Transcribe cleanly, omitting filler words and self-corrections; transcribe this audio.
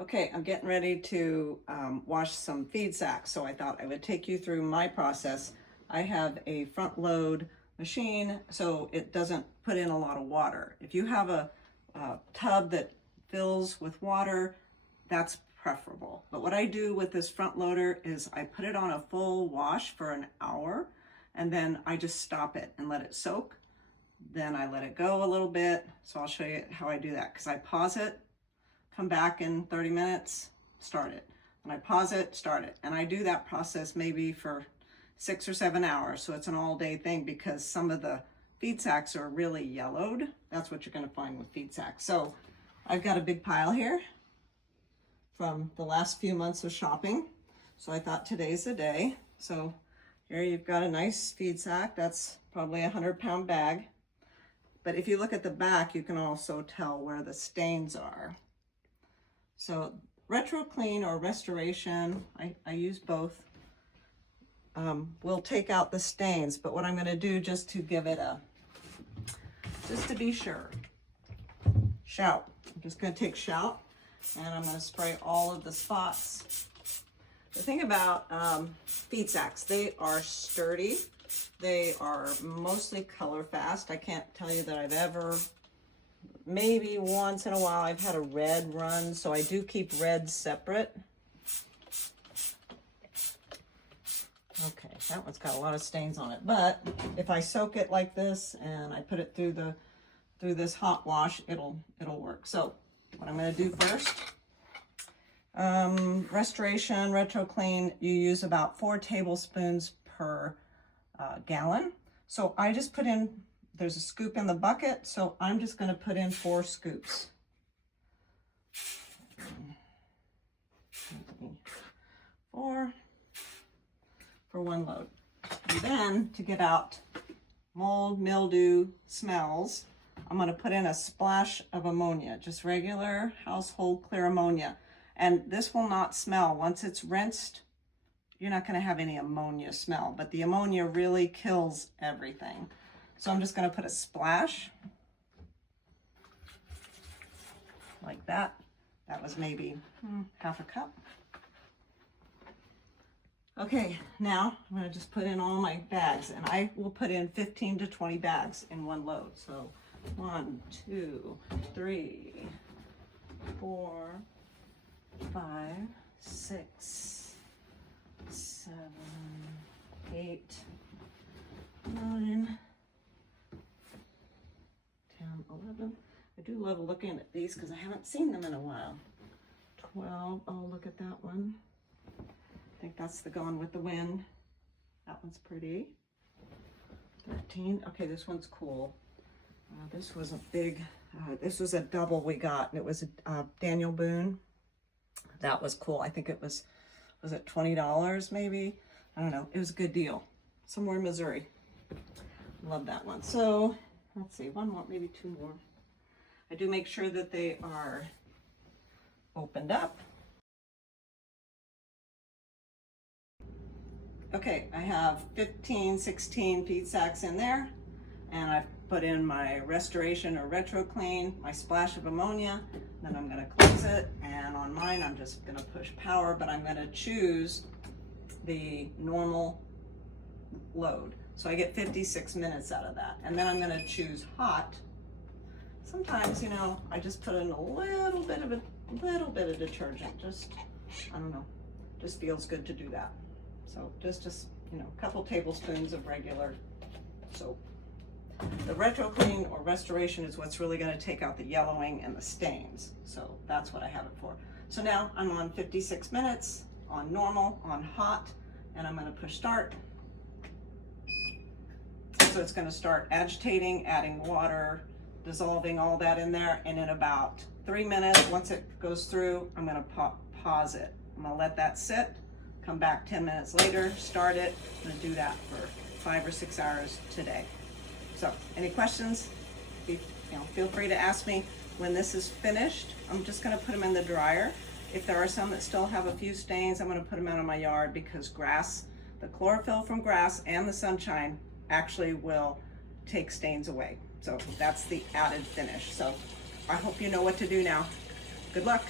Okay, I'm getting ready to wash some feed sacks, so I thought I would take you through my process. I have a front load machine, so it doesn't put in a lot of water. If you have a tub that fills with water, that's preferable. But what I do with this front loader is I put it on a full wash for an hour, and then I just stop it and let it soak. Then I let it go a little bit, so I'll show you how I do that, because I pause it, come back in 30 minutes, start it. And I pause it, start it. And I do that process maybe for 6 or 7 hours. So it's an all day thing because some of the feed sacks are really yellowed. That's what you're gonna find with feed sacks. So I've got a big pile here from the last few months of shopping. So I thought today's the day. So here you've got a nice feed sack. That's probably a 100-pound bag. But if you look at the back, you can also tell where the stains are. So retro clean or restoration, I use both, will take out the stains, but what I'm going to do just to give it just to be sure, shout. I'm just going to take shout and I'm going to spray all of the spots. The thing about feed sacks, they are sturdy. They are mostly color fast. I can't tell you that I've ever, maybe once in a while I've had a red run, so I do keep red separate. Okay, that one's got a lot of stains on it, but if I soak it like this and I put it through this hot wash, it'll work. So what I'm going to do first, restoration, retro clean, you use about 4 tablespoons per gallon. So I just put in, there's a scoop in the bucket, so I'm just going to put in 4 scoops. 4 for 1 load. And then to get out mold, mildew, smells, I'm going to put in a splash of ammonia, just regular household clear ammonia. And this will not smell. Once it's rinsed, you're not going to have any ammonia smell, but the ammonia really kills everything. So I'm just going to put a splash like that. That was maybe half a cup. Okay, now I'm going to just put in all my bags, and I will put in 15 to 20 bags in 1 load. So 1, 2, 3, 4, 5, 6, 7, 8, 9, 10, 11. I do love looking at these because I haven't seen them in a while. 12. Oh, look at that one. I think that's the Gone with the Wind. That one's pretty. 13. Okay, this one's cool. This was a big, this was a double we got, and it was a Daniel Boone. That was cool. I think it was it $20 maybe? I don't know. It was a good deal. Somewhere in Missouri. Love that one. So let's see, 1 more, maybe 2 more. I do make sure that they are opened up. Okay, I have 15, 16 feed sacks in there, and I've put in my restoration or retro clean, my splash of ammonia. Then I'm going to close it, and on mine I'm just going to push power, but I'm going to choose the normal load. So I get 56 minutes out of that. And then I'm going to choose hot. Sometimes, you know, I just put in a little bit of detergent. Just, I don't know, just feels good to do that. So just you know, a couple tablespoons of regular soap. The retro clean or restoration is what's really going to take out the yellowing and the stains. So that's what I have it for. So now I'm on 56 minutes, on normal, on hot, and I'm going to push start. So it's going to start agitating, adding water, dissolving all that in there, and in about 3 minutes, once it goes through, I'm going to pause it. I'm going to let that sit, come back 10 minutes later, start it. I'm going to do that for 5 or 6 hours today. So any questions, feel free to ask me. When this is finished, I'm just going to put them in the dryer. If there are some that still have a few stains, I'm going to put them out in my yard, because grass, the chlorophyll from grass and the sunshine actually will take stains away. So that's the added finish. So I hope you know what to do now. Good luck.